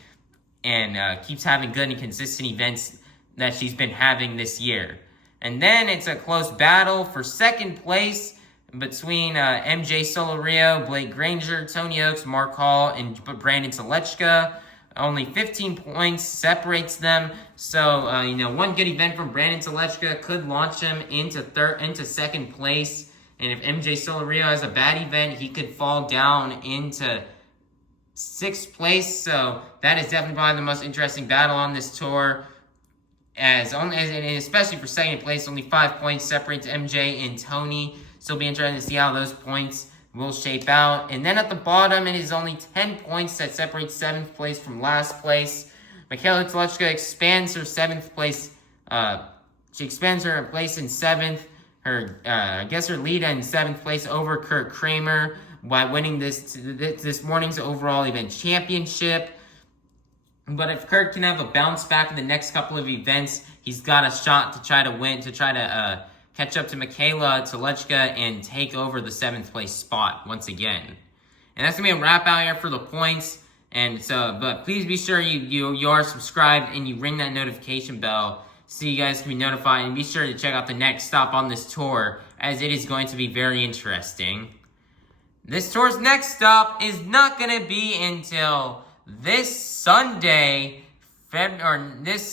and keeps having good and consistent events that she's been having this year. And then it's a close battle for 2nd place between MJ Solorio, Blake Granger, Tony Ochs, Mark Hall, and Brandan Tulachka. Only 15 points separates them. So, one good event from Brandan Tulachka could launch him into 2nd place. And if MJ Solorio has a bad event, he could fall down into 6th place. So that is definitely probably the most interesting battle on this tour. Especially for 2nd place, only 5 points separate MJ and Tony. So it'll be interesting to see how those points will shape out. And then at the bottom, it is only 10 points that separate 7th place from last place. Mikayla Tulachka expands her 7th place. She expands her place in 7th. Her lead in 7th place over Kraehmer by winning this morning's overall event championship. But if Kurt can have a bounce back in the next couple of events, he's got a shot to try to win, to try to catch up to Mikayla Tulachka and take over the 7th place spot once again. And that's going to be a wrap out here for the points. And so, but please be sure you are subscribed and you ring that notification bell so you guys can be notified. And be sure to check out the next stop on this tour, as it is going to be very interesting. This tour's next stop is not going to be until this Sunday, I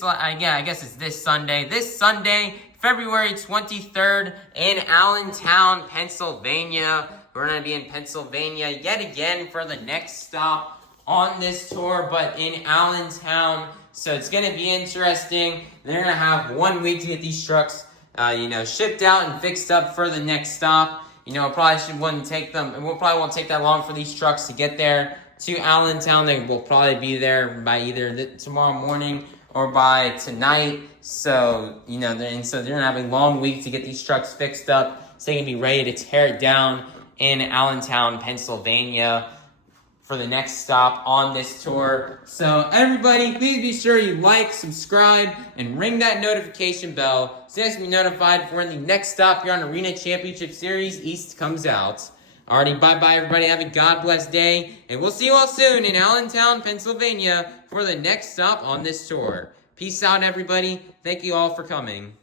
guess it's this Sunday. This Sunday, February 23rd in Allentown, Pennsylvania. We're going to be in Pennsylvania yet again for the next stop on this tour, but in Allentown. So it's going to be interesting. They're going to have 1 week to get these trucks, shipped out and fixed up for the next stop. It probably won't take that long for these trucks to get there to Allentown. They will probably be there by either tomorrow morning or by tonight. So, they're going to have a long week to get these trucks fixed up so they can be ready to tear it down in Allentown, Pennsylvania for the next stop on this tour. So, everybody, please be sure you like, subscribe, and ring that notification bell so you guys can be notified for when the next stop here on Arena Championship Series East comes out. Alrighty, bye-bye, everybody. Have a God-blessed day. And we'll see you all soon in Allentown, Pennsylvania for the next stop on this tour. Peace out, everybody. Thank you all for coming.